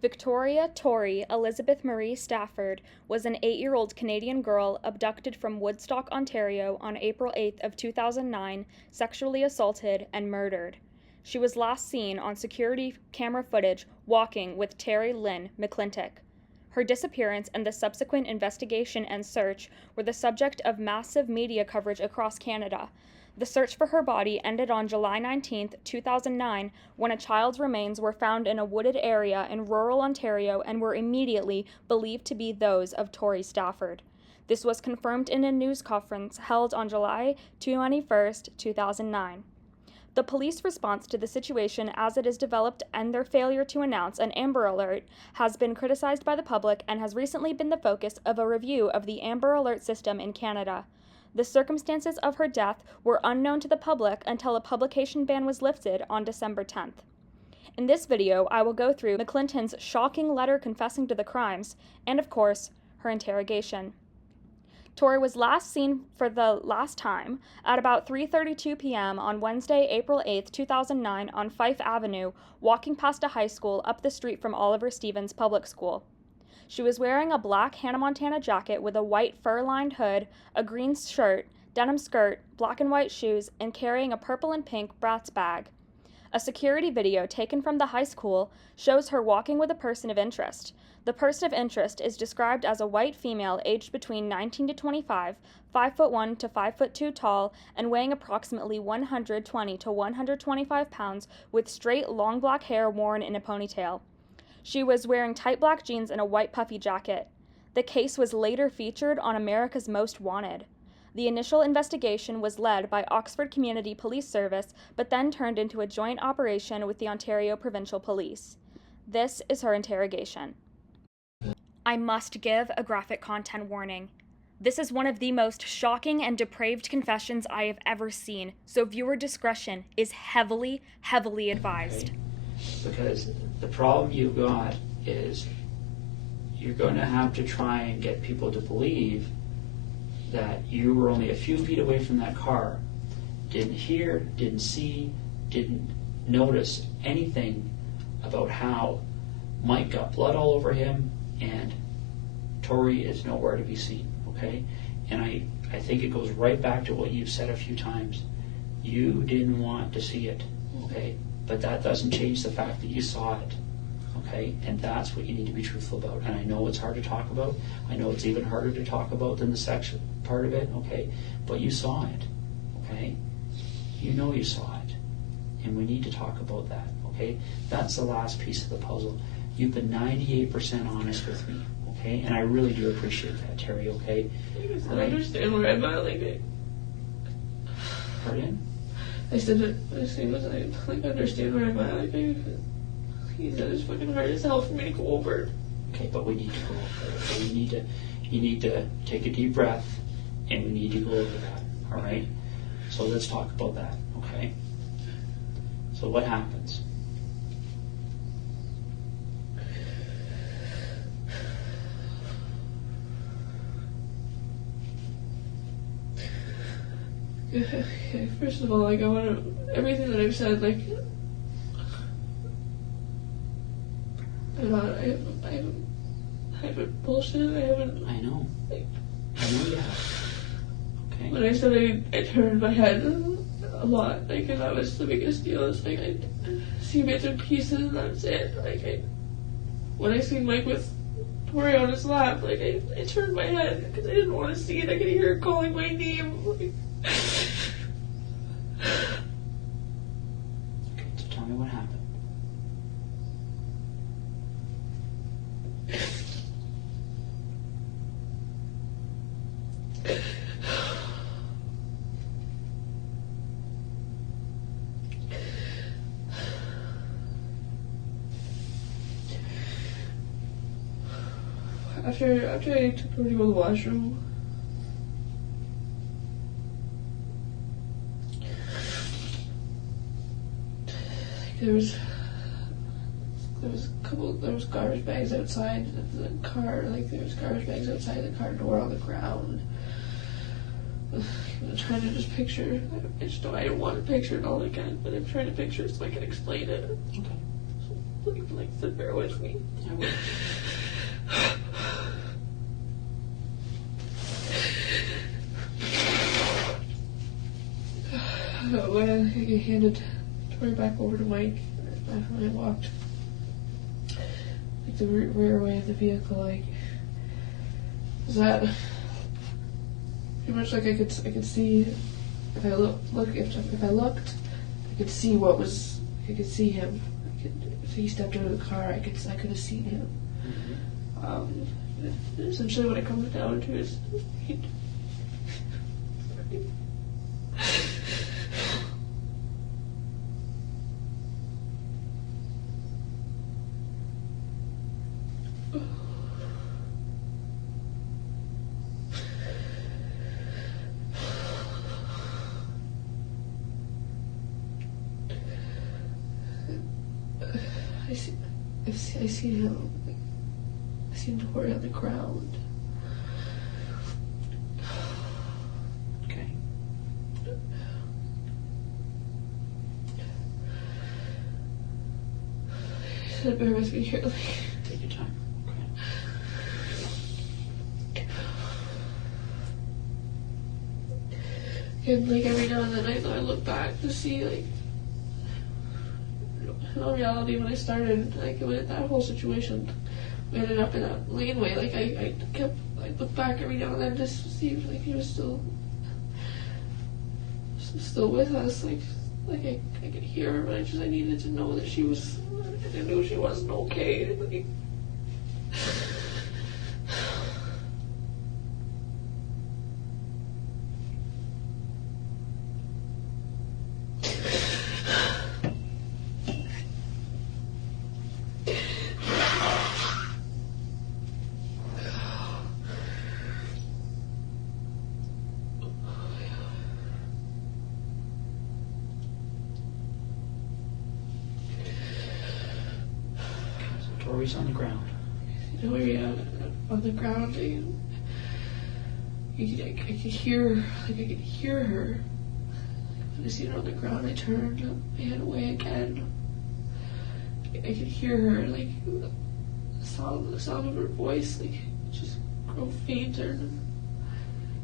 Victoria Tori Elizabeth Marie Stafford was an 8-year-old Canadian girl abducted from Woodstock, Ontario on April 8th of 2009, sexually assaulted and murdered. She was last seen on security camera footage walking with Terri-Lynne McClintic. Her disappearance and the subsequent investigation and search were the subject of massive media coverage across Canada. The search for her body ended on July 19, 2009, when a child's remains were found in a wooded area in rural Ontario and were immediately believed to be those of Tori Stafford. This was confirmed in a news conference held on July 21, 2009. The police response to the situation as it is developed and their failure to announce an Amber Alert has been criticized by the public and has recently been the focus of a review of the Amber Alert system in Canada. The circumstances of her death were unknown to the public until a publication ban was lifted on December 10th. In this video, I will go through McClintic's shocking letter confessing to the crimes and, of course, her interrogation. Tori was last seen for the last time at about 3:32 p.m. on Wednesday, April 8, 2009, on Fife Avenue, walking past a high school up the street from Oliver Stevens Public School. She was wearing a black Hannah Montana jacket with a white fur-lined hood, a green shirt, denim skirt, black and white shoes, and carrying a purple and pink Bratz bag. A security video taken from the high school shows her walking with a person of interest. The person of interest is described as a white female aged between 19 to 25, 5'1" to 5'2" tall, and weighing approximately 120 to 125 pounds, with straight, long black hair worn in a ponytail. She was wearing tight black jeans and a white puffy jacket. The case was later featured on America's Most Wanted. The initial investigation was led by Oxford Community Police Service, but then turned into a joint operation with the Ontario Provincial Police. This is her interrogation. I must give a graphic content warning. This is one of the most shocking and depraved confessions I have ever seen, so viewer discretion is heavily, heavily advised. Okay. Because the problem you've got is you're going to have to try and get people to believe that you were only a few feet away from that car, didn't hear, didn't see, didn't notice anything about how Mike got blood all over him and Tori is nowhere to be seen, okay? And I think it goes right back to what you've said a few times. You didn't want to see it, okay? But that doesn't change the fact that you saw it, okay? And that's what you need to be truthful about. And I know it's hard to talk about. I know it's even harder to talk about than the sex part of it, okay? But you saw it, okay? You know you saw it. And we need to talk about that, okay? That's the last piece of the puzzle. You've been 98% honest with me, okay? And I really do appreciate that, Terry, okay? I understand where I'm at, like, Pardon? I said it, I understand where I'm at, like, he said it's fucking hard as hell for me to go over. Okay, but we need to go over it. So you need to take a deep breath, and we need to go over that, all right? So let's talk about that, okay? So what happens? Okay, first of all, like, I want to, everything that I've said, like, I haven't bullshit, I know. Like, I know you have. Okay. When I said I turned my head a lot, like, and that was the biggest deal. It's like, I see bits and pieces and that's it. Like, when I seen Mike with Tori on his lap, like, I turned my head because I didn't want to see it. I could hear her calling my name. Like, Okay, so tell me what happened. After I took her to go to the washroom, there was garbage bags outside the car, like there was garbage bags outside the car door on the ground. I'm trying to just picture, I don't want to picture it all again, but I'm trying to picture it so I can explain it. Okay. to bear with me. I will. When I handed Tori back over to Mike, when I walked the rear way of the vehicle, was that pretty much I could see if I if I looked, I could see I could see him. If he stepped out of the car, I could have seen him. Essentially, what it comes down to is I seen him. I seen Tori on the ground. Okay. So bear with me here. Take your time. Okay. And every now and then I look back to see in all reality, when I started, when that whole situation, we ended up in a laneway. I look back every now and then just to see if he was still with us. I could hear her, but I needed to know that she was. I knew she wasn't okay. Tori's on the ground. On the ground, I could hear, I could hear her. When I seen her on the ground, I turned my head away again. I could hear her, the sound of her voice, just grow fainter.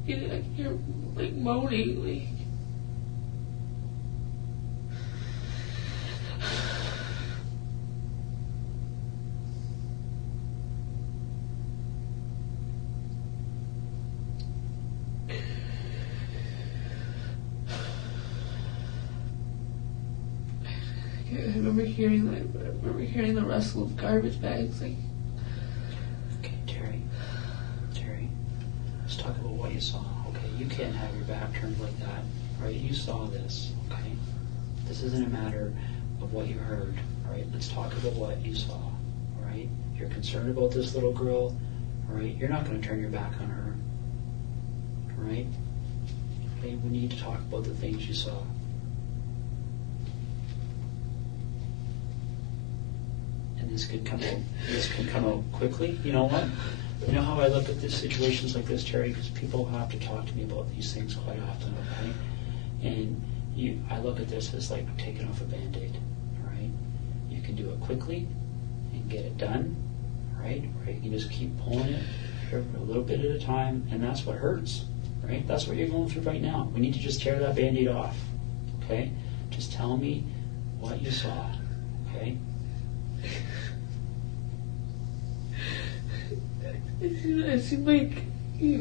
I could hear, moaning, I remember hearing the rustle of garbage bags. Okay, Terri, let's talk about what you saw. Okay, you can't have your back turned like that, right? You saw this. Okay, this isn't a matter of what you heard. All right, let's talk about what you saw. All right, you're concerned about this little girl. All right, you're not going to turn your back on her. All right. Okay, we need to talk about the things you saw. This can come out quickly. You know what? You know how I look at these situations like this, Terri? Because people have to talk to me about these things quite often, okay? And I look at this as like taking off a Band-Aid, all right? You can do it quickly and get it done, right? Or you can just keep pulling it here for a little bit at a time, and that's what hurts, right? That's what you're going through right now. We need to just tear that Band-Aid off, okay? Just tell me what you saw, okay? I seen Mike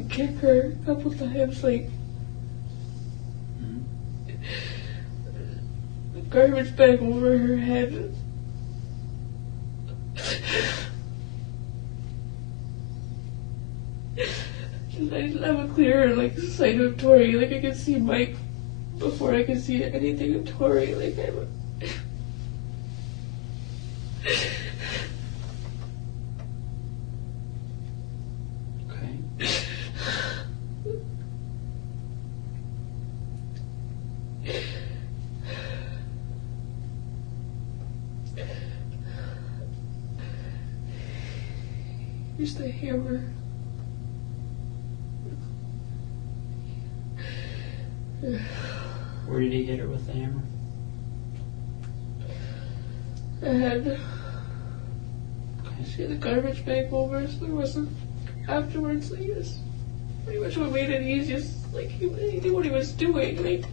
kick her a couple times, a garbage bag over her head. And I didn't have a clear sight of Tori. I could see Mike before I could see anything of Tori. Just a hammer. Where did he hit her with the hammer? Head. She had the garbage bag over, so there wasn't afterwards. Like, just pretty much what made it easy. Just like he knew what he was doing. Like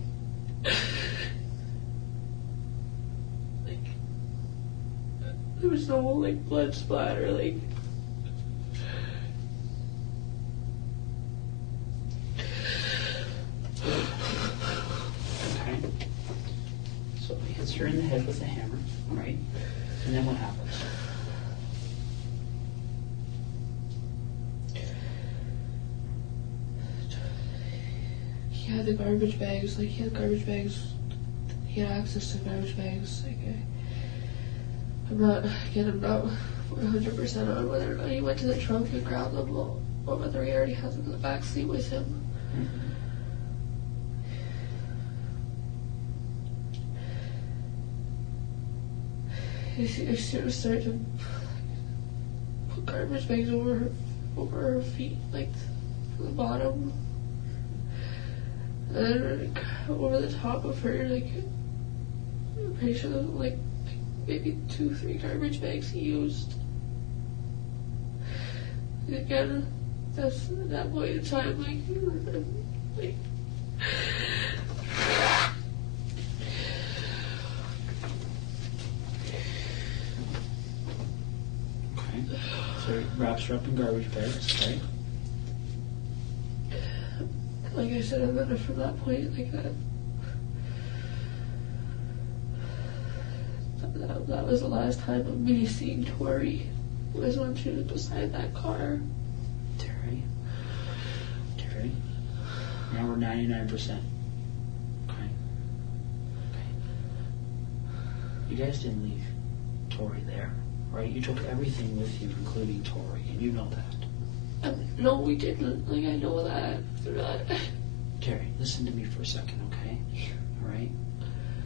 there was no like blood splatter. Like Okay. So he hits her in the head with a hammer, right? And then what happens? he had the garbage bags. Like he had garbage bags. He had access to garbage bags. Like I'm not 100% on whether or not he went to the trunk and grabbed them, or whether he already had them in the back seat with him. He started to put garbage bags over her feet, like from the bottom, and then over the top of her. Like I'm pretty sure there was like maybe 2-3 garbage bags he used. And again, that's at that point in time, like. Okay. So he wraps her up in garbage bags, right? Like I said, and then from that point, like that was the last time of me seeing Tori. Was when she was beside that car. Terry. Now we're 99%. Okay. You guys didn't leave Tori there, right? You took everything with you, including Tori, and you know that. No, we didn't. Like, I know that. Terry, listen to me for a second, okay? All right?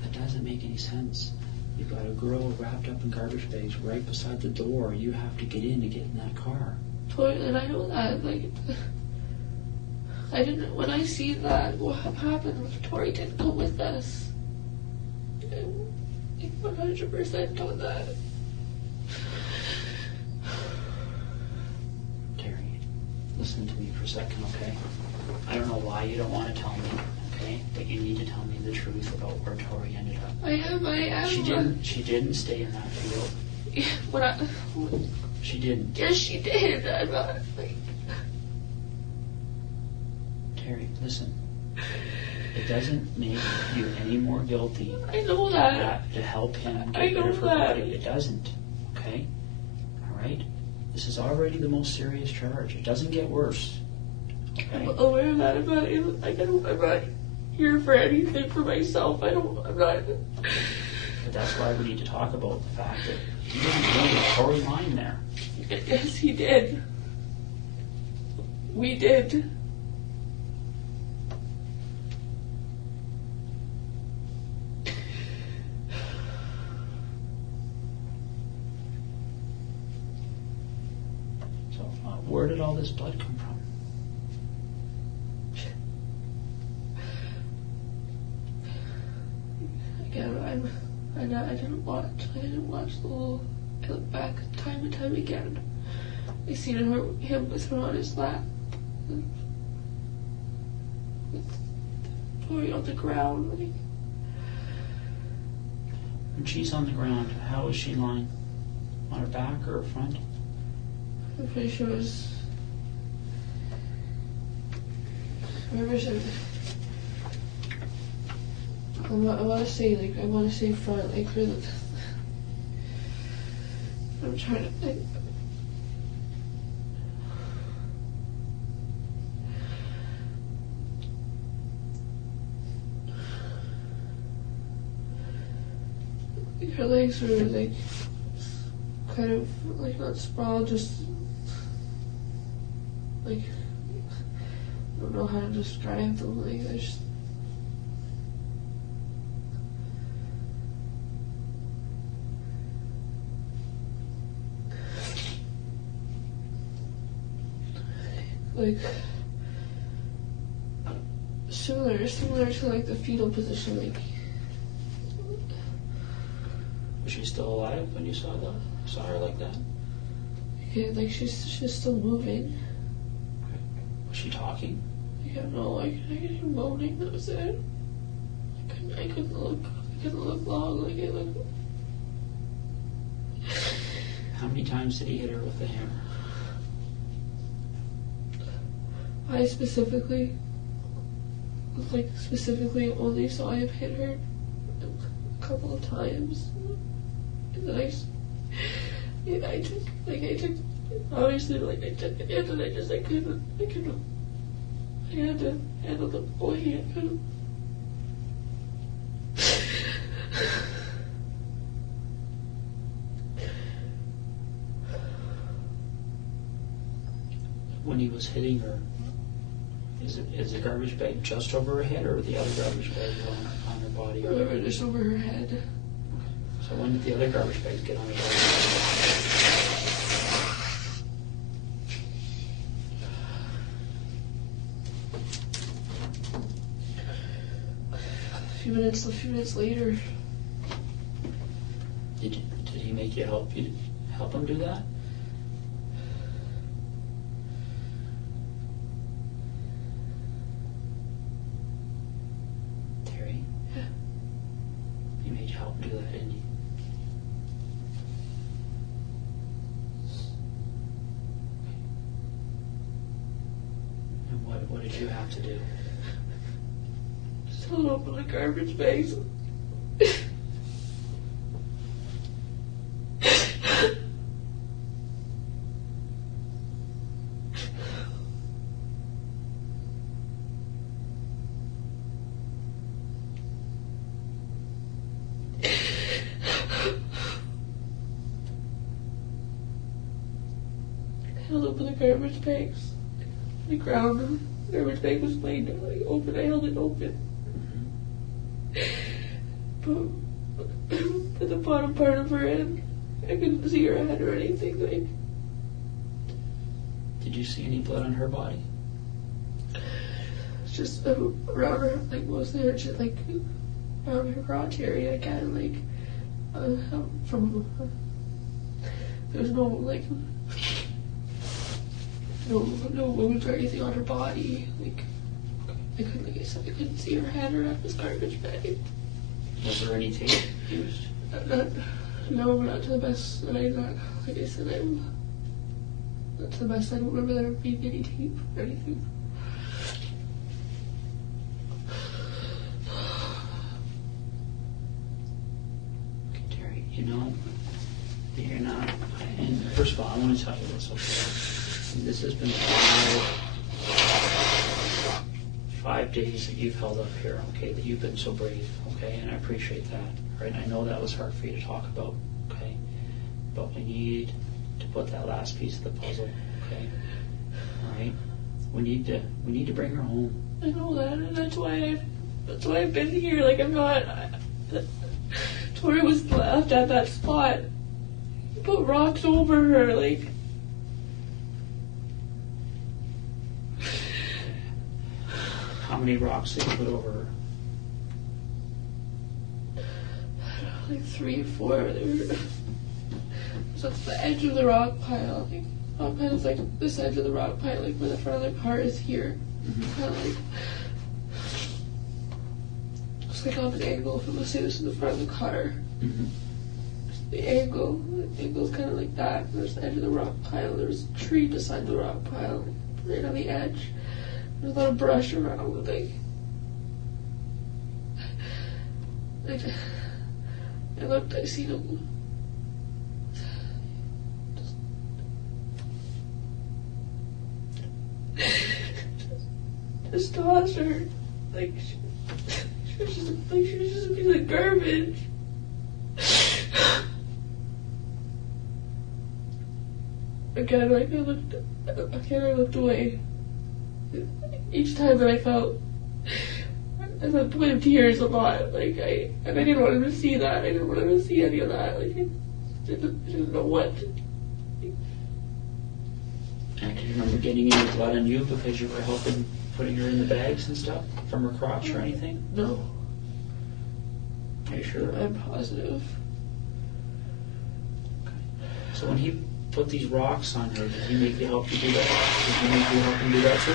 That doesn't make any sense. You've got a girl wrapped up in garbage bags right beside the door. You have to get in to get in that car. Tori, and I know that. Like, I didn't. When I see that, what happened? Tori didn't come with us. I'm 100% on that. Terry, listen to me for a second, okay? I don't know why you don't want to tell me, okay? But you need to tell me the truth about where Tori ended up. I am. She didn't stay in that field. She didn't. Yes, she did. I'm not. Like, Terry, listen. It doesn't make you any more guilty. I know that. To help him I get know rid of her that. body. It doesn't. Okay? All right? This is already the most serious charge. It doesn't get worse. Okay? I'm aware of that. I'm not here for anything for myself. I'm not. But that's why we need to talk about the fact that he didn't know Tori lying there. Yes, he did. We did. So where did all this blood come from? Again, I didn't watch the whole. I look back time and time again. I seen him with her on his lap. With Tori on the ground. Like, When she's on the ground, how is she lying? On her back or her front? I'm pretty sure it was. I want to say front, like for the. I'm trying to think. Her legs were like kind of like not sprawled, just like I don't know how to describe them. Like they're just. Like similar to like the fetal position, like. Was she still alive when you saw her like that? Okay, like she's still moving. Was she talking? Yeah, no, like I could hear moaning. That was it. I couldn't look long. Like it looked. How many times did he hit her with the hammer? I specifically only saw him hit her a couple of times, and then I took obviously like I took it in, and I couldn't. I had to handle the boy. I couldn't. When he was hitting her, is the garbage bag just over her head, or the other garbage bags on her body? Or just over her head. Okay. So when did the other garbage bags get on her body? A few minutes later. Did he make you help him do that? Terry? Yeah. He made you help him do that, didn't he? And what did you have to do? Just hold open the garbage bags. Held open the garbage bags. The ground, the garbage bag was laid like open. I held it open. But the bottom part of her head, I couldn't see her head or anything. Like, Did you see any blood on her body? it's just around her, like mostly her, just like around her crotch area, kind of like from. There's no like no wounds or anything on her body. Like I couldn't, like I said, I couldn't see her head around this garbage bag. Was there any tape used? Not to the best that like I said, not to the best. I don't remember there being any tape or anything. Okay, Terry, you're not, and first of all, I want to tell you this, okay? This has been 5 days that you've held up here, okay, that you've been so brave, okay, and I appreciate that, right? I know that was hard for you to talk about, okay, but we need to put that last piece of the puzzle, okay, all right? We need to bring her home. I know that, and that's why I've been here. Like I'm not. Tori was left at that spot. He put rocks over her, like. How many rocks did you put over her? Like 3 or 4. So it's the edge of the rock pile. Like, rock pile is like this edge of the rock pile, like where the front of the car is here. Mm-hmm. Kind of like. It's like on an angle. If I'm gonna say this is the front of the car. Mm-hmm. The angle's kind of like that. There's the edge of the rock pile. There's a tree beside the rock pile, right on the edge. There's a lot of brush around the thing. I looked, I seen him. Just tossed her. Like, she was just a piece of garbage. Again, I looked away. Each time that I felt at the point of tears a lot, like I didn't want him to see that. I didn't want him to see any of that. Like I didn't know what. And do you remember getting any blood on you because you were helping putting her in the bags and stuff from her crotch or anything? No. Are you sure? I'm positive. So when he put these rocks on her, did he make you help you do that? Did he make you help him do that too?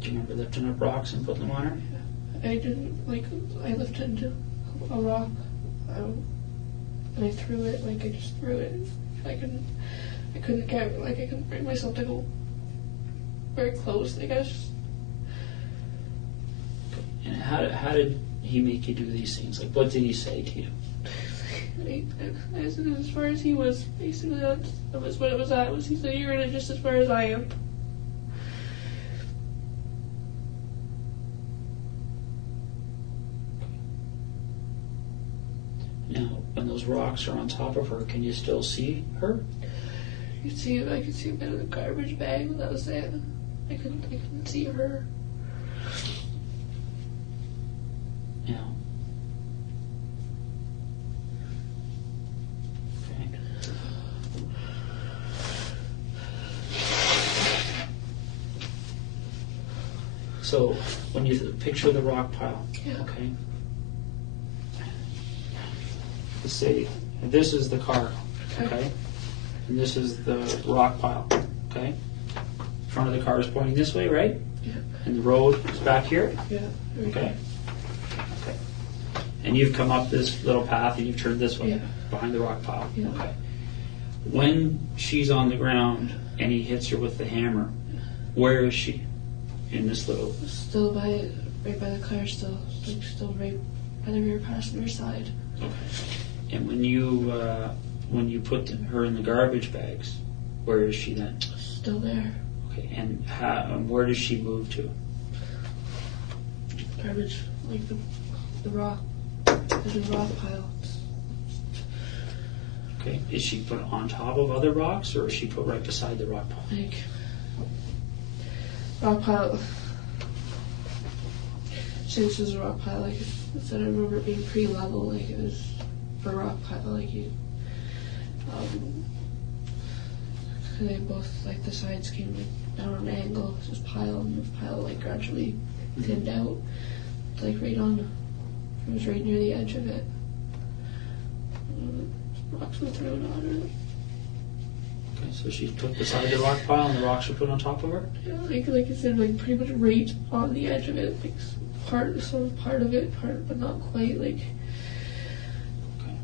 Do you remember lifting up rocks and putting them on her? I didn't, like, I lifted a rock, and I threw it, like, I just threw it. I couldn't bring myself to go very close, I guess. And how did he make you do these things? Like, what did he say to you? I said as far as he was, basically, that was what it was at, was he said, you're in it just as far as I am. Now, when those rocks are on top of her, can you still see her? I could see a bit of the garbage bag, that was it. I couldn't see her. Yeah. Okay. So, when you picture the rock pile, Yeah. okay? Let's say this is the car, okay? And this is the rock pile, okay? Front of the car is pointing this way, right? Yeah. And the road is back here, Yeah. okay? Okay. And you've come up this little path and you've turned this way, Yeah. behind the rock pile, Yeah. okay? When she's on the ground and he hits her with the hammer, where is she in this little? Still right by the car, still right by the rear passenger side. Okay. And when you put her in the garbage bags, where is she then? Still there. Okay. And where does she move to? Garbage, like the rock. There's a rock pile. Okay. Is she put on top of other rocks, or is she put right beside the rock pile? Like rock pile. Since it was a rock pile, like I said, I remember it being pretty level, like it was for a rock pile, like you. They both, like the sides came like down on an angle, just pile, and the pile like gradually thinned out, like right on. It was right near the edge of it. Rocks were thrown on her. Okay. So she's put beside the rock pile, and the rocks are put on top of her. Yeah, like I said, like pretty much right on the edge of it, like part of it, but not quite. Like Okay.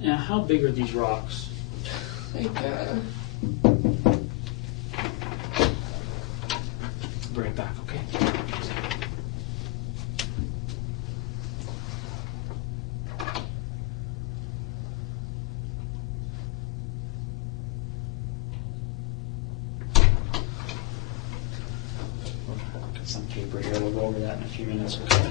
Now, how big are these rocks? like Bring it back, okay? Got some paper here. We'll go over that in a few minutes, okay?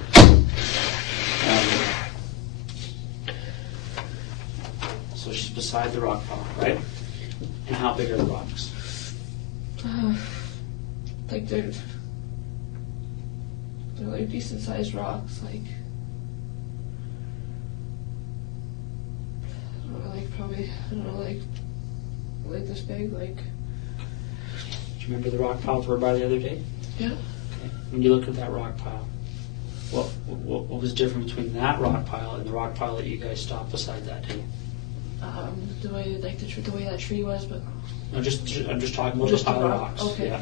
So she's beside the rock pile, right? And how big are the rocks? like they're like decent sized rocks, like I don't know, like probably like this big, like Do you remember the rock pile we were by the other day? yeah. Okay. When you look at that rock pile, what was different between that rock pile and the rock pile that you guys stopped beside that day? The way like the way that tree was, but No, I'm just talking about Just the the pile of rock, rocks. okay. Yeah.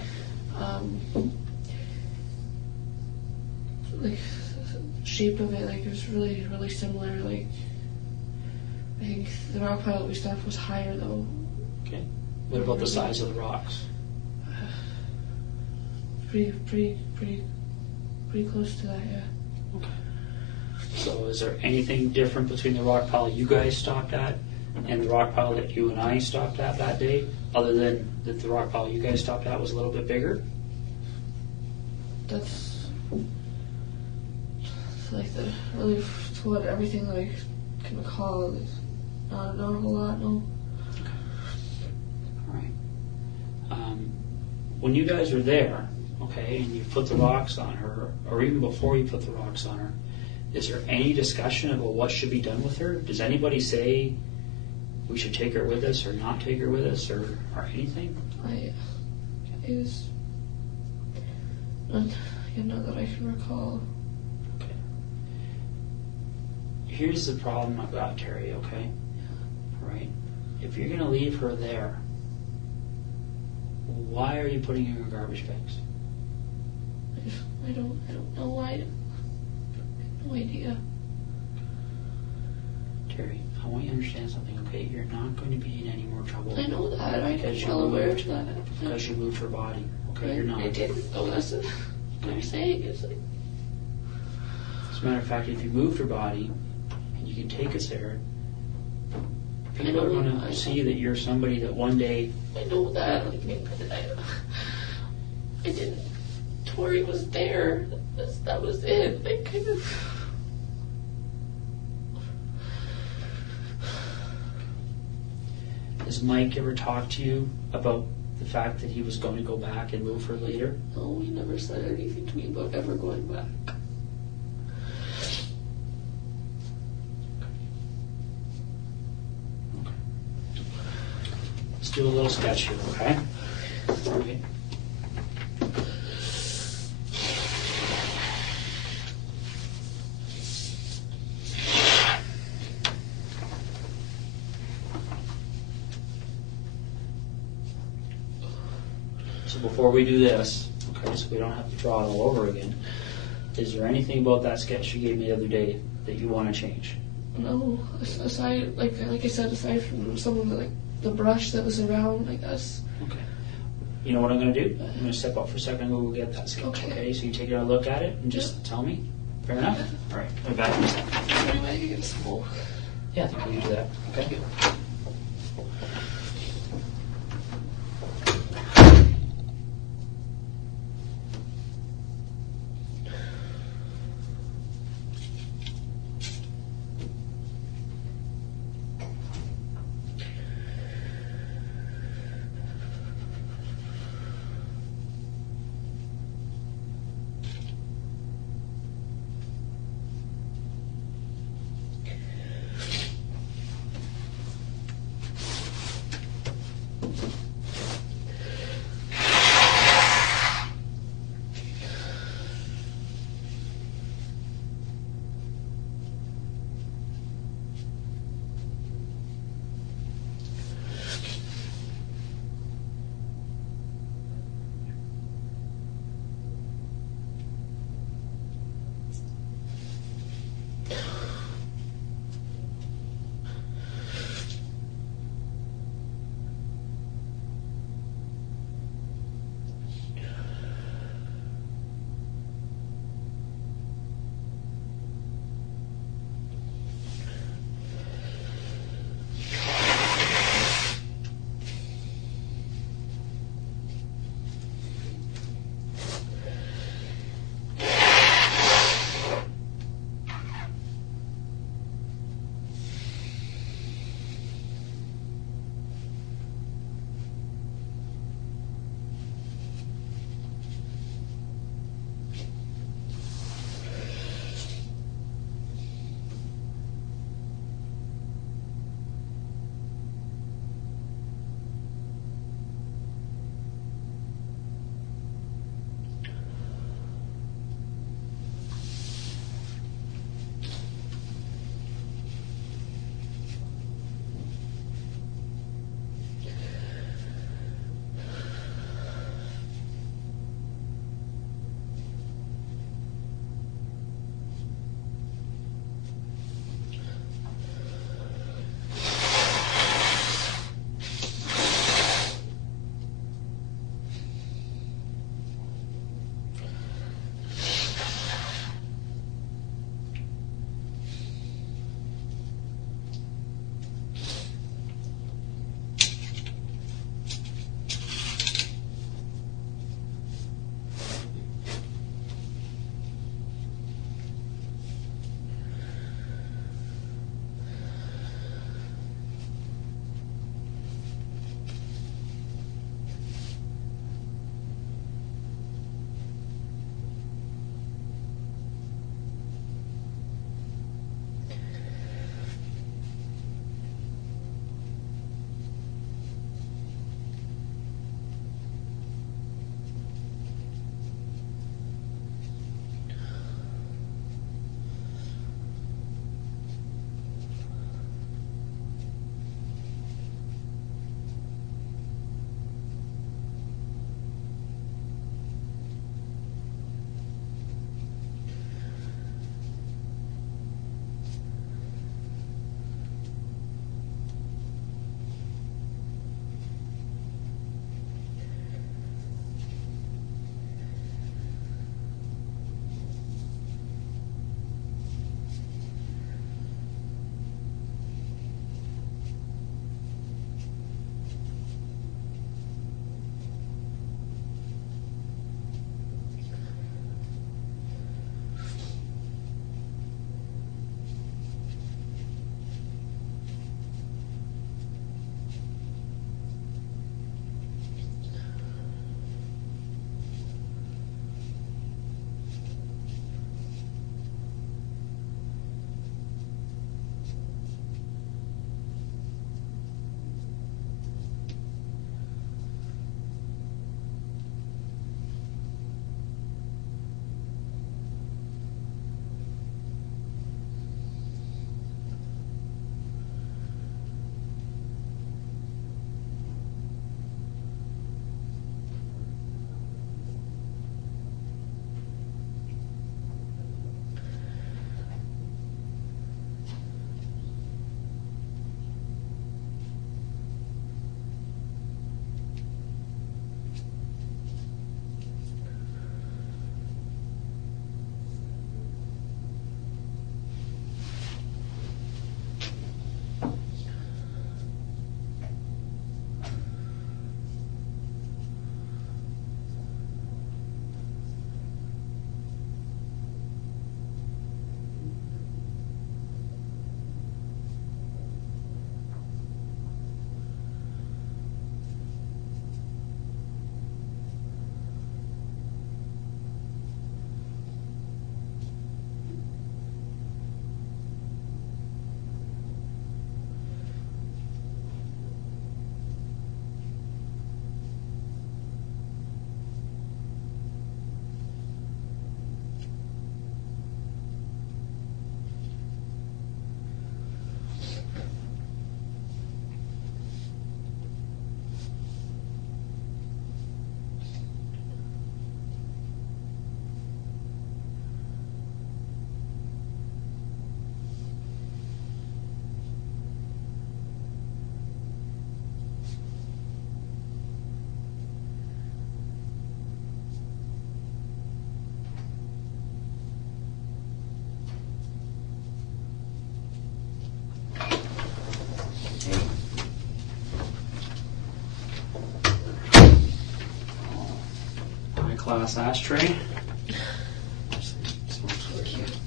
Like shape of it, like it was really really similar. Like I think the rock pile that we stopped was higher though. Okay. What about the size of the rocks? Pretty close to that, yeah. Okay. So is there anything different between the rock pile you guys stopped at and the rock pile that you and I stopped at that day, other than that the rock pile you guys stopped at was a little bit bigger? That's like the really to what everything like can recall. Like, not a whole lot, no. All right. When you guys were there, okay, and you put the rocks on her, or even before you put the rocks on her, is there any discussion about what should be done with her? Does anybody say we should take her with us or not take her with us or anything? It was not that I can recall. Okay. here's the problem I've got, Terry, okay? Right? If you're going to leave her there, why are you putting her in garbage bags? I don't know. I have no idea. Terry, I want you to understand something, okay? You're not going to be in any more trouble. I know that. I'm because well aware of that. Because you moved her body, okay? You're not. I didn't. Oh, that's what I'm saying. It's like, as a matter of fact, if you moved her body and you can take us there, people are going to see that you're somebody that one day. I know that. Like, I didn't. Tori was there. That was it. Like, kind of. Has Mike ever talked to you about the fact that he was going to go back and move her later? No, he never said anything to me about ever going back. Let's do a little sketch here, okay? Okay. So before we do this, okay, so we don't have to draw it all over again, is there anything about that sketch you gave me the other day that you want to change? No, aside, like I said, aside from some of the brush that was around, I guess. Okay. You know what I'm going to do? I'm going to step up for a second and we'll get that sketch, okay? So you take a look at it and just tell me. Fair enough? All right, I'll be back in a second. Anyway, I can get some more. Yeah, I think we can do that. Okay. class ashtray. So cute.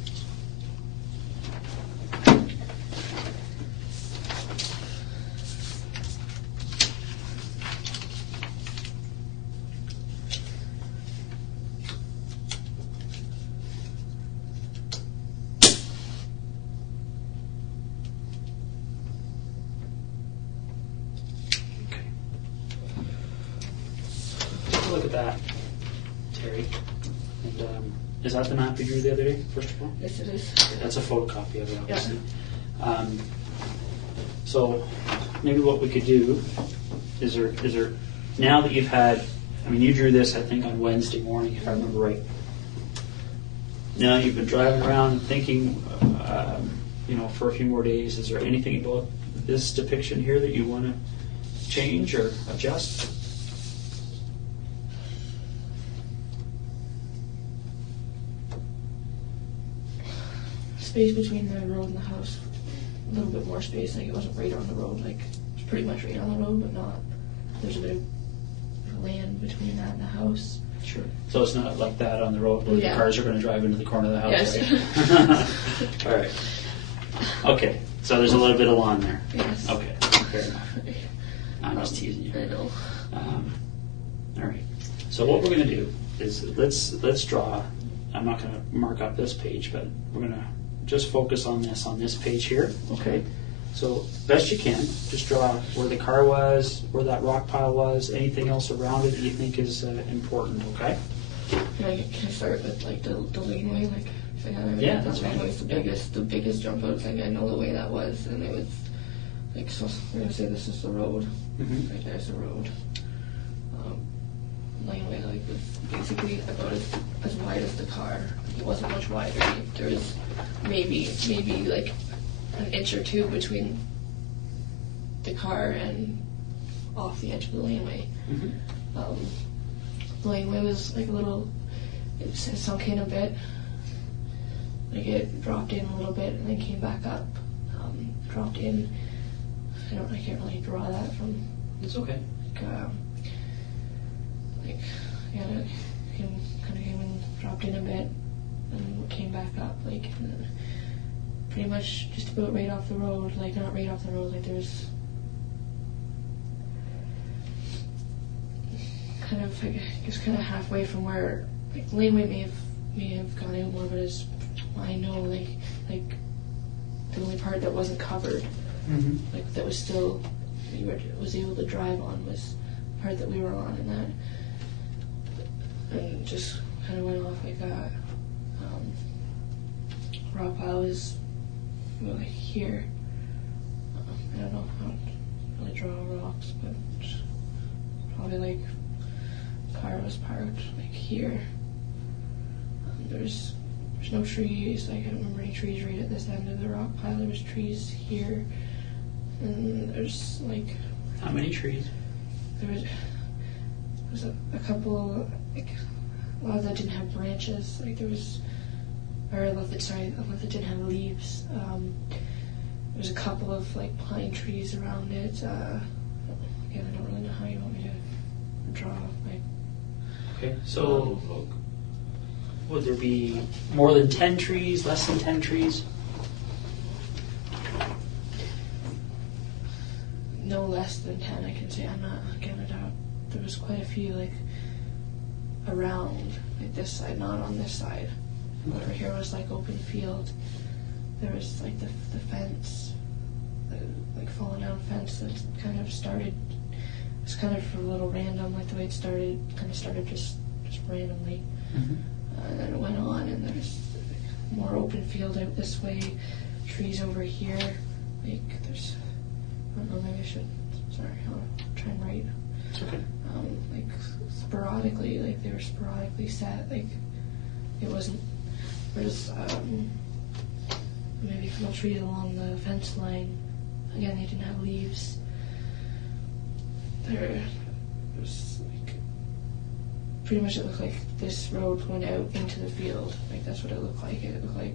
Okay. Take a look at that, Terry. And is that the map you drew the other day, first of all? Yes, it is. That's a photocopy of it, obviously. So maybe what we could do is there now that you've had, I mean, you drew this, I think, on Wednesday morning, if I remember right. Now you've been driving around and thinking, for a few more days. Is there anything about this depiction here that you want to change or adjust? Space between the road and the house. A little bit more space, like it wasn't right on the road, like it was pretty much right on the road, but not. There's a bit of land between that and the house. Sure. So it's not like that on the road where the cars are going to drive into the corner of the house, Yes. right? All right. Okay. So there's a little bit of lawn there. Yes. Okay. Fair enough. I'm just teasing you. I know. All right. So what we're going to do is let's draw. I'm not going to mark up this page, but we're going to just focus on this page here. Okay. So best you can, just draw where the car was, where that rock pile was, anything else around it that you think is important. Okay. Can I start with like the laneway, like? Yeah, that's fine. That was the biggest jump out. Like I know the way that was, and it was like so. We're gonna say this is the road. Mm-hmm. Right there's the road. Laneway like was basically about as wide as the car. It wasn't much wider. There was maybe like an inch or two between the car and off the edge of the laneway. Mm-hmm. The laneway was like a little. It sunk in a bit. Like it dropped in a little bit and then came back up. Dropped in. I can't really draw that from. It's okay. It came and dropped in a bit and came back up. Like pretty much just about right off the road. Like not right off the road. Like there's kind of I guess kind of halfway from where like laneway may have gone out more, but as I know, like the only part that wasn't covered, Mm-hmm. like that was still was able to drive on was the part that we were on, and just kind of went off like that. Rock pile was like here. I don't know how to really draw rocks, but probably like car was parked like here. There's no trees. Like I don't remember any trees right at this end of the rock pile. There was trees here, and there's like How many trees? there was a couple like a lot that didn't have branches. Like there was, or a lot that didn't have leaves. There's a couple of like pine trees around it. Again, I don't really know how you want me to draw. Like Okay. So would there be more than 10 trees? Less than 10 trees? no less than 10, I can say. I'm not getting it out. There was quite a few like around like this side, not on this side. Over here was like open field. There was like the fence, like fallen down fence that kind of started. It's kind of a little random, like the way it started. Kind of started just randomly, Mm-hmm. and then it went on. And there's more open field out this way. Trees over here. Like there's, I don't know. Maybe I should. Sorry, I'll try and write. It's okay. Like sporadically, like they were sporadically set. Like it wasn't. There's maybe little trees along the fence line. Again, they didn't have leaves. There was like pretty much it looked like this road went out into the field. Like that's what it looked like. It looked like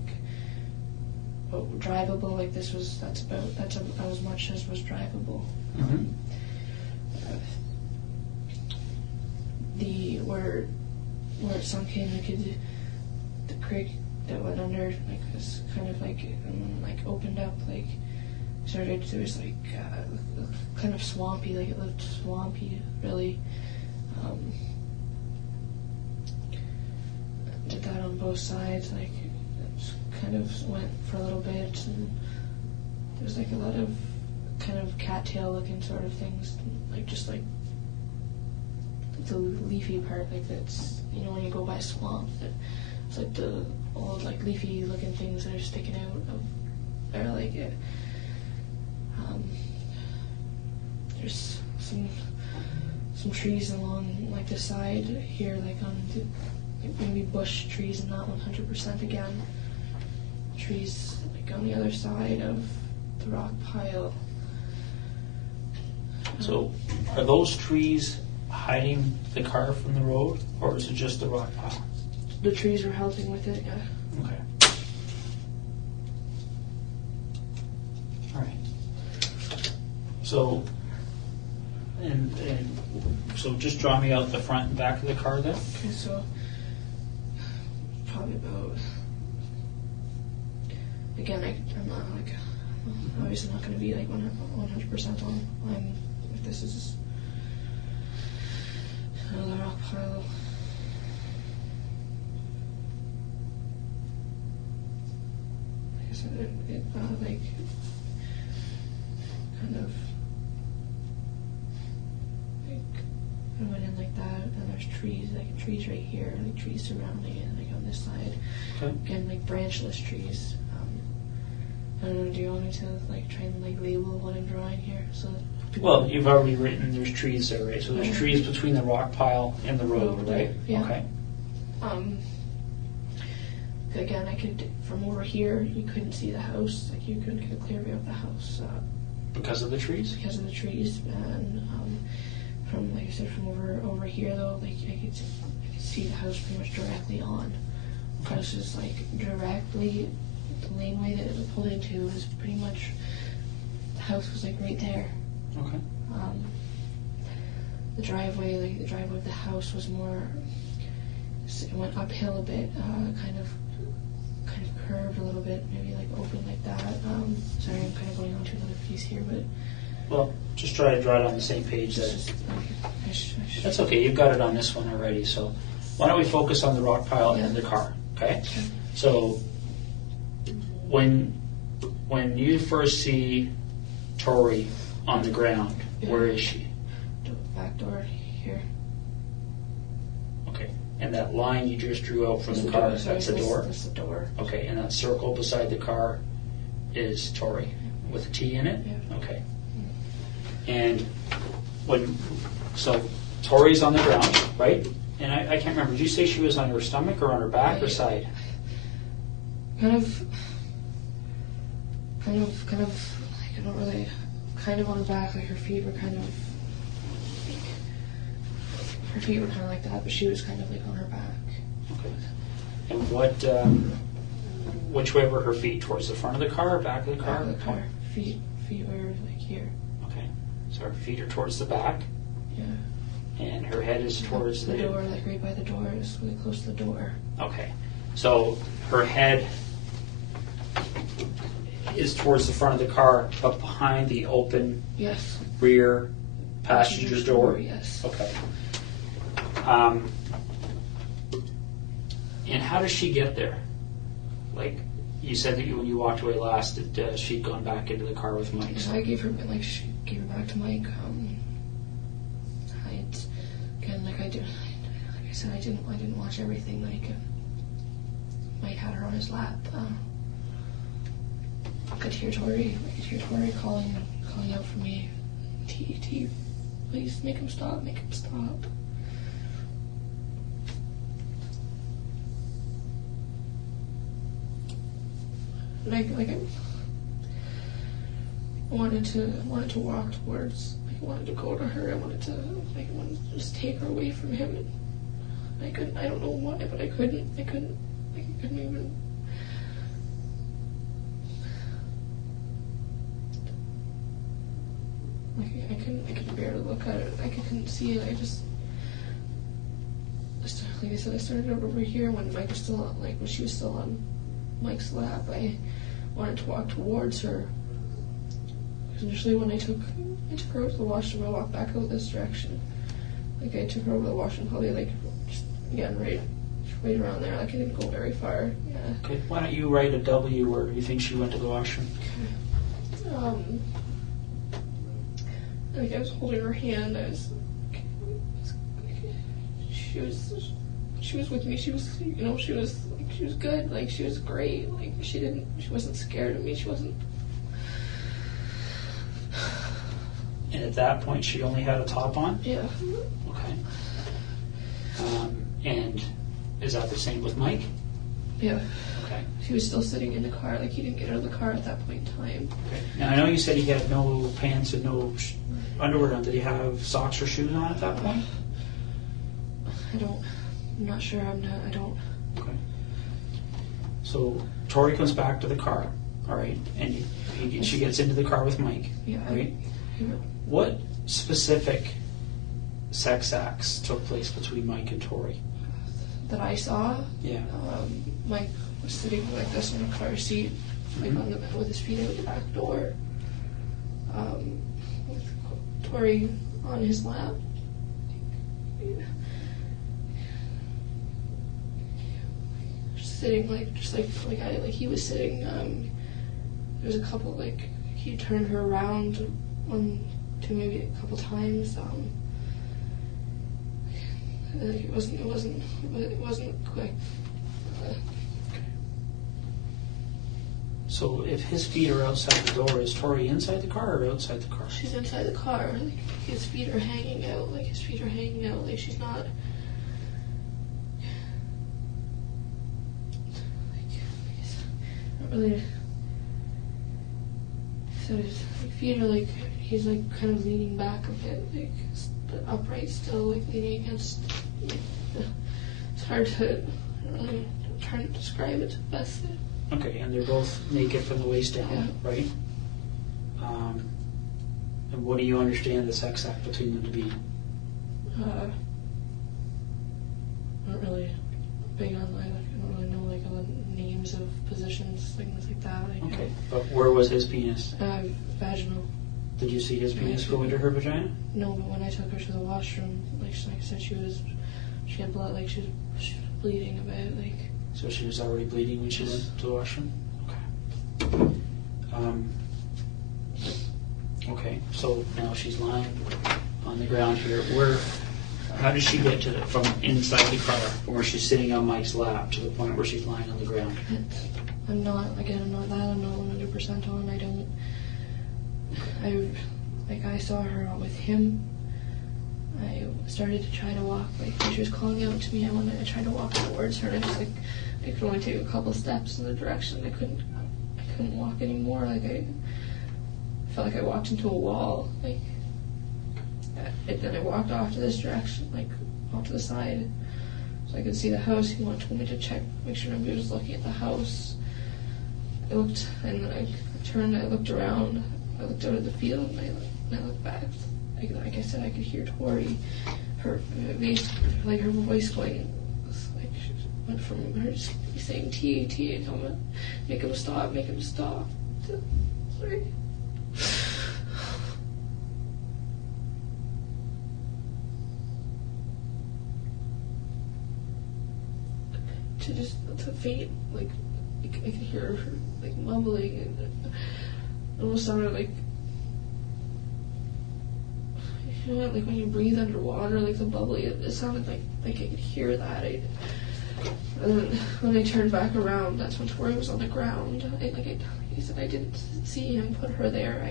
drivable. Like that's about as much as was drivable. Mm-hmm. Where where it sunk in, the creek that went under, like, was kind of like, like opened up, like, started, there was like, kind of swampy, like it looked swampy, really. Did that on both sides, like, it kind of went for a little bit, and there's like a lot of kind of cattail looking sort of things, like just like the leafy part, like that's, you know, when you go by swamp, it's like the old like leafy looking things that are sticking out of there, like it. There's some trees along like the side here, like on the, like maybe bush trees and not 100% again. Trees like on the other side of the rock pile. So, are those trees hiding the car from the road, or is it just the rock pile? The trees were helping with it, yeah. Okay. All right. So, and so just draw me out the front and back of the car then. Okay, so probably about, again, I'm not like, obviously not going to be like 100% on. If this is another rock pile. Like I said, it like kind of like I went in like that, and there's trees, like trees right here, like trees surrounding it, like on this side. Okay. Again, like branchless trees. I don't know, do you want me to like try and like label what I'm drawing here? So Well, you've already written there's trees there, right? So there's Yeah. trees between the rock pile and the road, Road, right? yeah. Okay. Again, I could, from over here, you couldn't see the house, like you couldn't get a clear view of the house Because of the trees? because of the trees. And from, like I said, from over here though, like I could see the house pretty much directly on. The house is like directly, the laneway that it pulled into was pretty much, the house was like right there. Okay. The driveway of the house was more, it went uphill a bit, kind of curved a little bit, maybe like open like that. Sorry, I'm kind of going on to another piece here, but Well, just try to draw it on the same page. it's just like, I should. That's okay. You've got it on this one already. So why don't we focus on the rock pile and the car? Okay. Okay. So when you first see Tori on the ground, where is she? Back door here. Okay. And that line you just drew out from That's the car, door, sorry, that's the door? That's the door. Okay. And that circle beside the car is Tori with a T in it? Yeah. Okay. And so Tori's on the ground, right? And I can't remember, did you say she was on her stomach or on her back or side? Kind of, like I don't really, kind of on her back, like her feet were kind of like that, but she was kind of like on her back. Okay. And which way were her feet? Towards the front of the car or back of the car? Back of the car. Feet were like here. Okay. So her feet are towards the back Yeah. and her head is towards the door, like right by the door, is really close to the door. Okay. So her head is towards the front of the car, but behind the open Yes. rear passenger door? Yes. Okay. And how does she get there? Like, you said that when you walked away last, that she'd gone back into the car with Mike. So I gave her, like, she gave her back to Mike. Like I said, I didn't watch everything. Like, Mike had her on his lap. I could hear Tori calling out for me. T, please make him stop. Like I wanted to walk towards. I wanted to go to her. I wanted to just take her away from him. And I couldn't. I don't know why, but I couldn't. I couldn't even. I couldn't bear to look at it. I couldn't see it. I just like I said, I started over here when Mike was still on, like when she was still on Mike's lap. I wanted to walk towards her. Because initially when I took her out to the washroom, I walked back out this direction. Like I took her over to the washroom, probably like just again right around there. Like I didn't go very far. Yeah. Okay. Why don't you write a W where you think she went to the washroom? Like I was holding her hand. She was with me. She was, you know, she was good. Like she was great. Like she wasn't scared of me. She wasn't. And at that point, she only had a top on? Yeah. Okay. And is that the same with Mike? Yeah. Okay. He was still sitting in the car. Like he didn't get out of the car at that point in time. Okay. Now I know you said he had no pants and no underwear on. Did he have socks or shoes on at that point? I'm not sure. I don't. Okay. So Tori comes back to the car, all right, and she gets into the car with Mike, Yeah. right? What specific sex acts took place between Mike and Tori? That I saw. Yeah. Mike was sitting like this in a car seat, like on the with his feet out the back door. With Tori on his lap. Sitting like he was sitting. There was a couple like he turned her around maybe a couple times. Like it wasn't quick. So if his feet are outside the door, is Tori inside the car or outside the car? She's inside the car. Like his feet are hanging out. Like she's not. Really. So his feet are like he's like kind of leaning back a bit, like but upright still, like leaning against. Like, it's hard to really try to describe it best. Okay, and they're both naked from the waist down, Yeah. right? And what do you understand the sex act between them to be? Not really big on like I don't really know like all the names of positions, things like that. Like, Okay, but where was his penis? Vaginal. Did you see his penis go into her vagina? No, but when I took her to the washroom, like I said, she had blood, like she was bleeding a bit, like. So she was already bleeding when she went to the washroom? Okay. Okay, so now she's lying on the ground here. How did she get from inside the car, from where she's sitting on Mike's lap, to the point where she's lying on the ground? I'm not 100% on. I saw her with him. I started to try to walk, like when she was calling out to me, I tried to walk towards her, and I could only take a couple steps in the direction. I couldn't walk anymore. Like I felt like I walked into a wall. Like and then I walked off to this direction, like off to the side, so I could see the house. He told me to check, make sure nobody was looking at the house. I looked, and then I turned. I looked around. I looked out at the field, and I looked back. Like I said, I could hear Tori, her voice going, like she went from her just saying T, and tell me, make him stop. Sorry. To faint, like I could hear her like mumbling, and it almost sounded like. You know, like when you breathe underwater, like the bubbly, it sounded like I could hear that. And then when I turned back around, that's when Tori was on the ground. Like I said, I didn't see him put her there.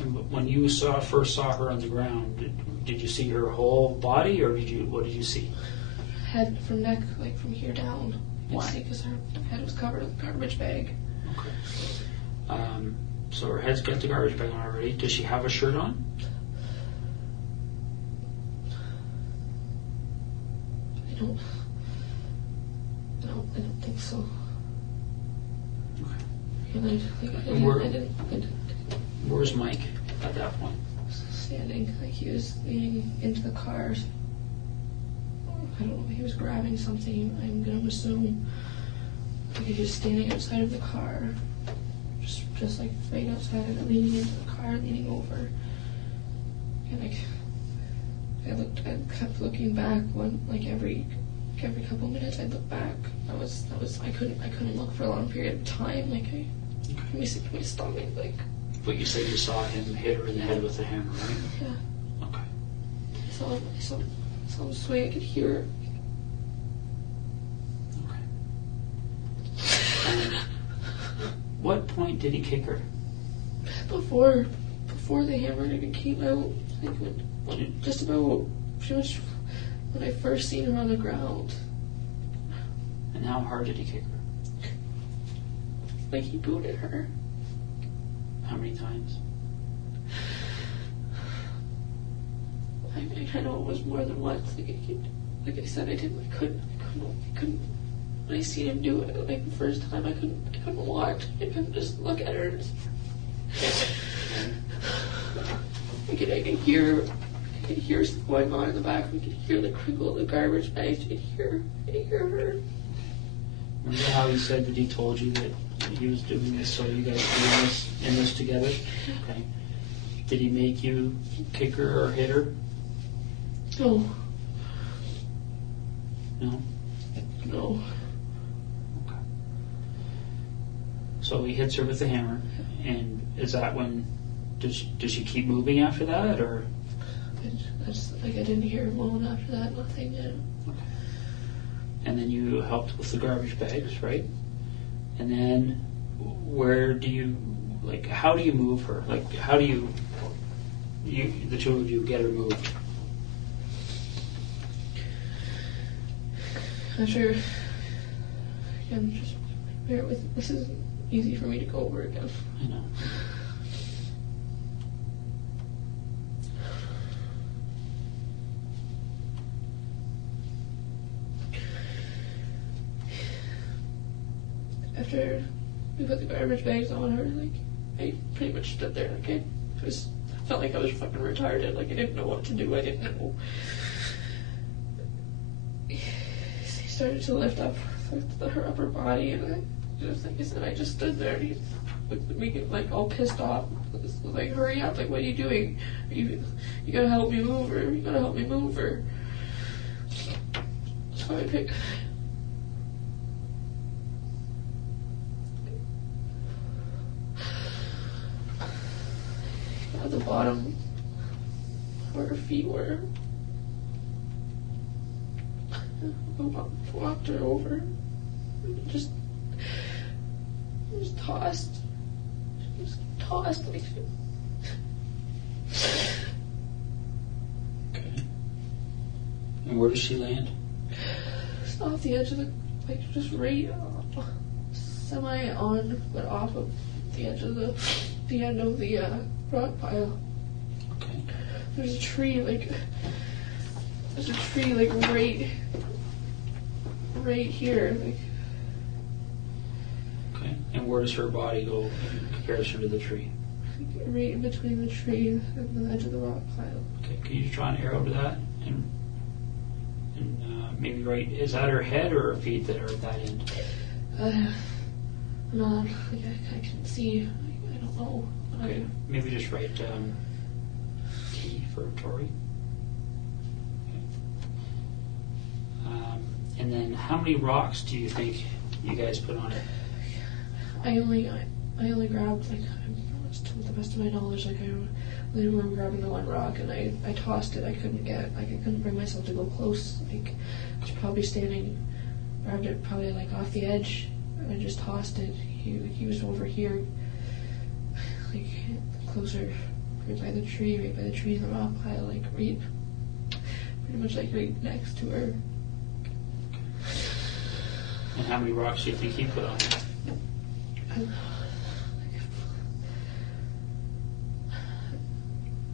And when you first saw her on the ground, did you see her whole body, or what did you see? Head from neck, like from here down. Why? Because her head was covered with a garbage bag. Okay. So her head's got the garbage bag on already. Does she have a shirt on? I don't think so. Okay. And I didn't. Where's Mike at that point? Standing, like he was leaning into the car. I don't know, he was grabbing something, I'm gonna assume. Like he was standing outside of the car, just like right outside of it, leaning into the car, leaning over. And I kept looking back like every couple minutes I'd look back. I couldn't look for a long period of time. Like my stomach, like. But you said you saw him hit her in the head with a hammer, right? Yeah. Okay. I saw him swing. I could hear it. Okay. And what point did he kick her? Before the hammer even came out, like when just about pretty much when I first seen her on the ground. And how hard did he kick her? Like he booted her. How many times? I know it was more than once. Like I said, I couldn't. When I seen him do it, like the first time, I couldn't watch. I couldn't just look at her. I could hear something going on in the back. I could hear the crinkle of the garbage bags. I could hear her. Remember how he said that he told you that he was doing this so you guys were in this together? Okay. Did he make you kick her or hit her? No. No? No. Okay. So he hits her with the hammer, and is that when, does she keep moving after that, or? I didn't hear a moan after that, nothing. Yeah. Okay. And then you helped with the garbage bags, right? And then where do you, like, how do you move her? Like, how do you the two of you get her moved? After, again, just bear with, this isn't easy for me to go over again. I know. After we put the garbage bags on her, like, I pretty much stood there, like, I felt like I was fucking retarded, like, I didn't know what to do, I didn't know. He started to lift up her upper body, and I just, like I said, I just stood there, and he looked at me, like, all pissed off, like, hurry up, like, what are you doing? You gotta help me move her, you gotta help me move her. So I picked... at the bottom where her feet were. I walked her over. Just tossed. Just tossed like. Okay. And where does she land? Just off the edge of the, like, just right semi on, but off of the edge of the end of the rock pile. Okay. There's a tree like right here, like. Okay. And where does her body go in comparison to the tree? Right in between the tree and the edge of the rock pile. Okay. Can you draw an arrow to that? And maybe right, is that her head or her feet that are at that end? No, like I can see. I don't know. Okay. Maybe just write T for Tori. Okay. And then how many rocks do you think you guys put on it? I only grabbed, like, to the best of my knowledge, like, I only remember grabbing the one rock, and I tossed it. I couldn't bring myself to go close. Like, I was probably grabbed it probably like off the edge, and I just tossed it. He was over here, like, closer, right by the tree in the rock pile, like, right, pretty much like right next to her. And how many rocks do you think he put on it?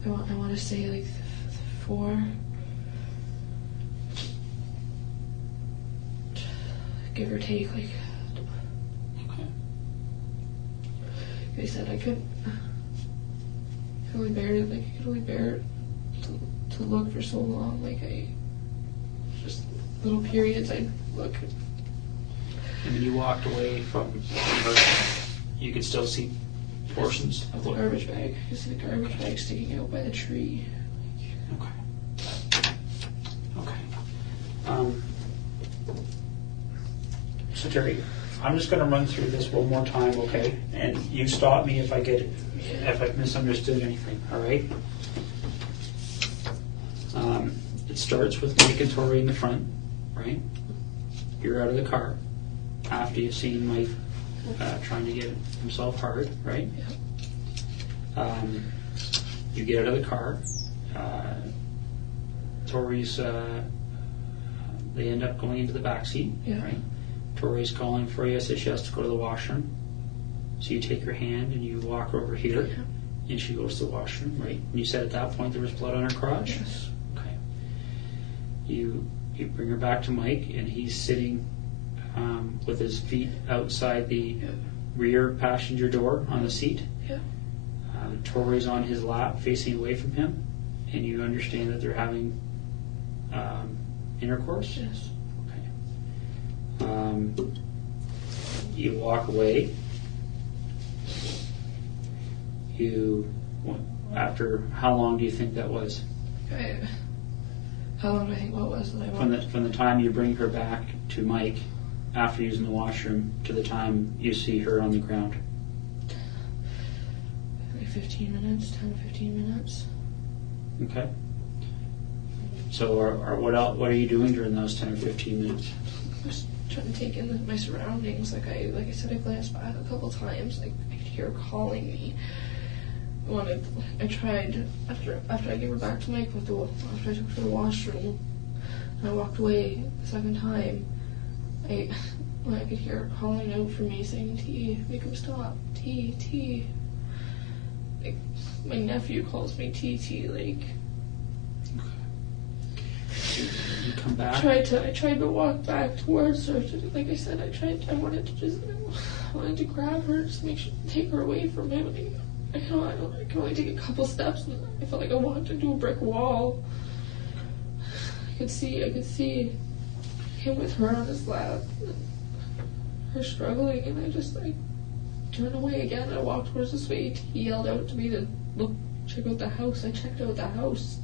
I want to say like 4. Give or take, like. Okay. Like I said, I could only bear it. To look for so long. Like, I just little periods I'd look. And when you walked away from her, you could still see portions of The what? garbage bag. I see the garbage bag sticking out by the tree. Okay. Okay. So Terry, I'm just going to run through this one more time, okay? And you stop me if I've misunderstood anything, all right? It starts with Mike and Tori in the front, right? You're out of the car after you've seen Mike trying to get himself hard, right? You get out of the car. Tori's, they end up going into the back seat, right? Tori's calling for you, says she has to go to the washroom. So you take her hand and you walk over here, and she goes to the washroom, right? And you said at that point there was blood on her crotch? Yes. Okay. You bring her back to Mike, and he's sitting with his feet outside the rear passenger door on the seat. Tori's on his lap facing away from him, and you understand that they're having intercourse? Yes. You walk away. After how long do you think that was? How long do I think what was that I walked? From the time you bring her back to Mike after using the washroom to the time you see her on the ground? Like 15 minutes, 10 to 15 minutes. Okay. So what are you doing during those 10 or 15 minutes? Just trying to take in my surroundings. Like I said, I glanced back a couple times. Like I could hear her calling me. I tried after I gave her back to Mike after I took her to the washroom, and I walked away the second time. I could hear her calling out for me, saying, "T, make him stop. T, T." Like my nephew calls me T. Like. You come back. I tried to walk back towards her. Like I said, I wanted to grab her, just take her away from him. I can only take a couple steps, and I felt like I walked into a brick wall. I could see him with her on his lap, her struggling, and I turned away again. I walked towards the suite. He yelled out to me to check out the house. I checked out the house.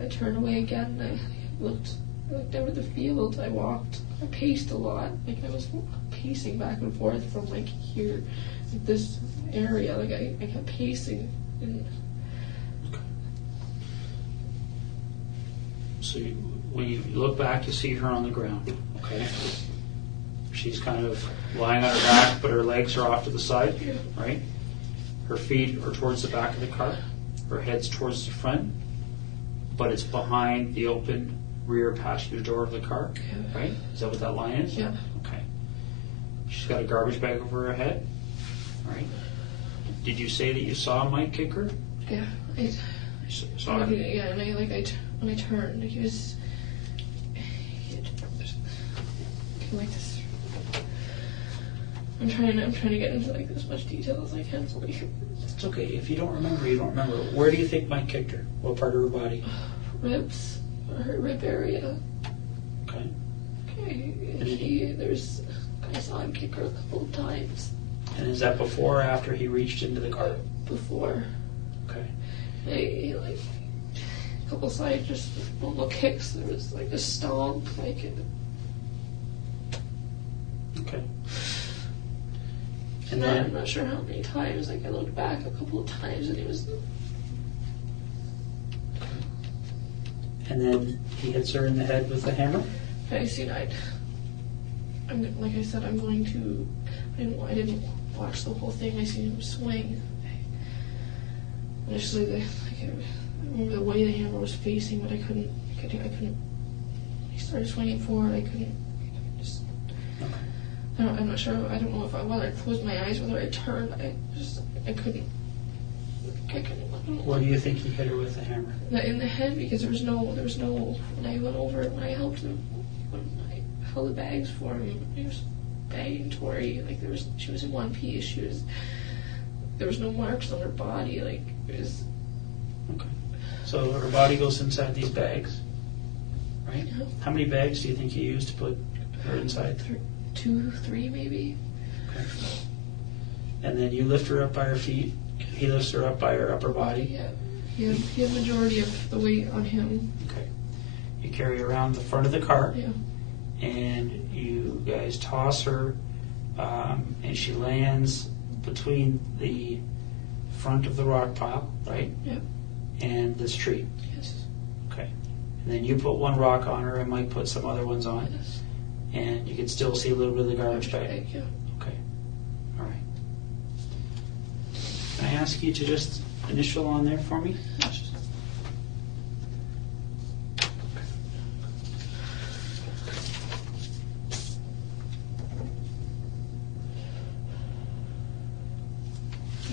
I turned away again. I looked out at the field. I paced a lot. Like I was pacing back and forth from like here, like this area. Like I kept pacing. And so when you look back, you see her on the ground. Okay. She's kind of lying on her back, but her legs are off to the side, right? Her feet are towards the back of the car. Her head's towards the front, but it's behind the open rear passenger door of the car, right? Is that what that line is? Yeah. Okay. She's got a garbage bag over her head, right? Did you say that you saw Mike kick her? Yeah. I saw her? Yeah, and when I turned, he was like this. I'm trying to get into like as much detail as I can. So It's okay. If you don't remember, you don't remember. Where do you think Mike kicked her? What part of her body? Ribs, her rib area. Okay. Okay. I saw him kick her a couple of times. And is that before or after he reached into the car? Before. Okay. He like a couple side just normal kicks. There was like a stomp, like. Okay. And then I'm not sure how many times. Like I looked back a couple of times, and he was. And then he hits her in the head with a hammer? I seen I'm like I said, I'm going to. I didn't watch the whole thing. I seen him swing. Initially, I remember the way the hammer was facing, but I couldn't. He started swinging forward. I couldn't. I'm not sure. I don't know whether I closed my eyes, whether I turned. I couldn't. Where do you think he hit her with the hammer? In the head, because there was no. When I went over, when I helped him, when I held the bags for him, he was bagging Tori. Like she was in one piece. There was no marks on her body. Like it was. Okay. So her body goes inside these bags, right? Yeah. How many bags do you think you used to put her inside? 2, 3 maybe. Okay. And then you lift her up by her feet. He lifts her up by her upper body. Yeah. He had majority of the weight on him. Okay. You carry her around the front of the car. Yeah. And you guys toss her, and she lands between the front of the rock pile, right? Yep. And this tree. Yes. Okay. And then you put one rock on her, and Mike put some other ones on. Yes. And you can still see a little bit of the garbage bag. Yeah. Okay. All right. Can I ask you to just initial on there for me?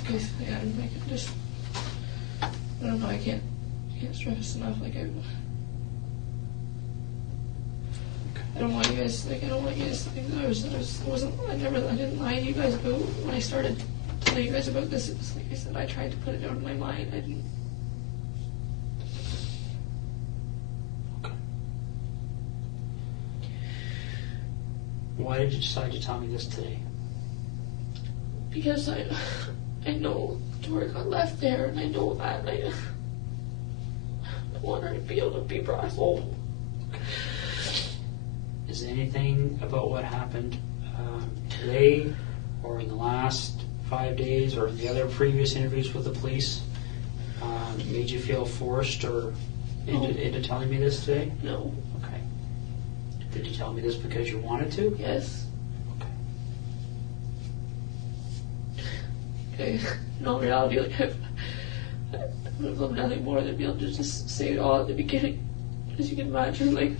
Okay, so yeah, I can just, I don't know, I can't stress enough, like I don't want you guys, like I don't want you guys to think that I didn't lie to you guys about when I started telling you guys about this. It was like I said, I tried to put it out of my mind. I didn't. Okay. Why did you decide to tell me this today? Because I know Tori got left there, and I know that, and I want her to be able to be brought home. Is there anything about what happened today or in the last 5 days or in the other previous interviews with the police made you feel forced or into telling me this today? No. Okay. Did you tell me this because you wanted to? Yes. Okay. In all reality, like I would have loved nothing more than be able to just say it all at the beginning. As you can imagine, like,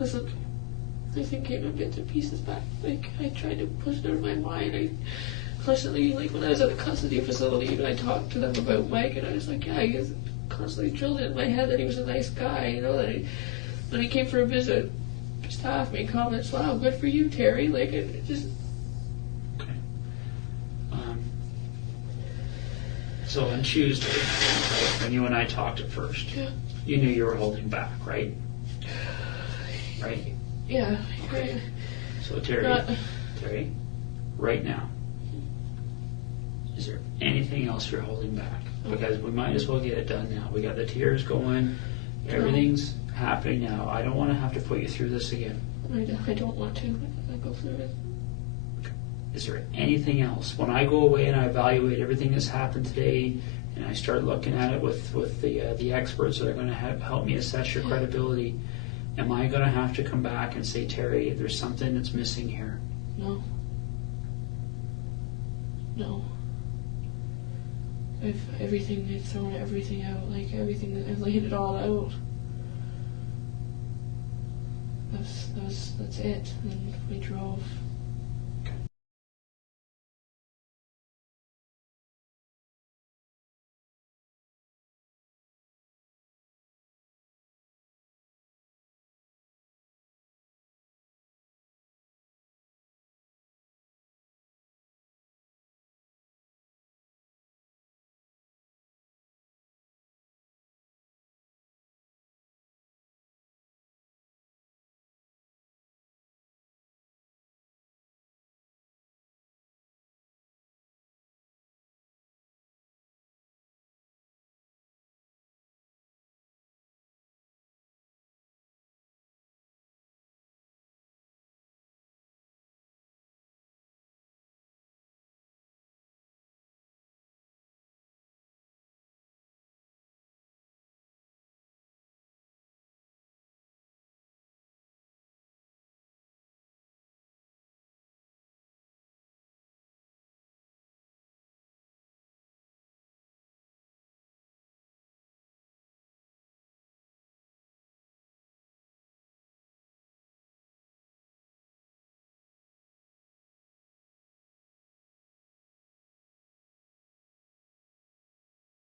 everything came in bits and pieces back. Like, I tried to push it out of my mind. I constantly, like, when I was at the custody facility, and I talked to them about Mike, and I was like, yeah, he was constantly drilled in my head that he was a nice guy, you know, that when he came for a visit, staff made comments, wow, good for you, Terry. Like, it just. So on Tuesday, right, when you and I talked at first, Yeah. you knew you were holding back, right? Right? Yeah. Okay. So Terry, right now, is there anything else you're holding back? Because we might as well get it done now. We got the tears going, everything's happening now. I don't want to have to put you through this again. I don't want to. I go through it. Is there anything else? When I go away and I evaluate everything that's happened today, and I start looking at it with the experts that are going to help me assess your credibility, am I going to have to come back and say, Terry, there's something that's missing here? No. No. I've thrown everything out, like everything. I've laid it all out. That's it. And we drove